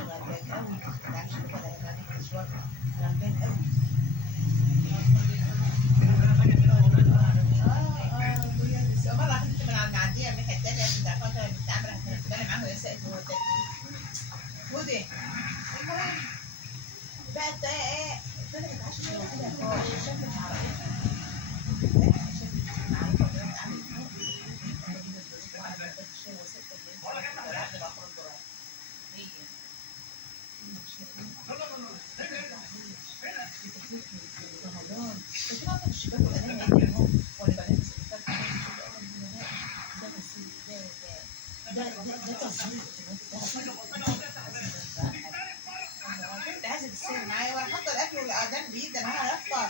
غلبان قوي، ما تعرفش كده هيبقى عليك مشوار غلبان قوي. بس مرة واحدة من على المعدية الناحية التانية عشان تعرفها كانت بتتعامل هتبان معاها وهي ساقت وهو تاني. ودي المهم بقى ايه طلعت عشان لوحدها خالص، شافت عربيتها شافت معرفة وكانت عاملة فوق أنا جيت البريد وقعدت أخد الشاي وسبت الليل وراحت بأخرج براحة هي رمضان كنت واقفة في الشباك والأذان هيجي أهو وأنا بلبس الفرد ده تسويق ده تصوير كنت عايزة تستلم معايا وأنا حاطة الأكل والأذان بإيدي أنا هفطر.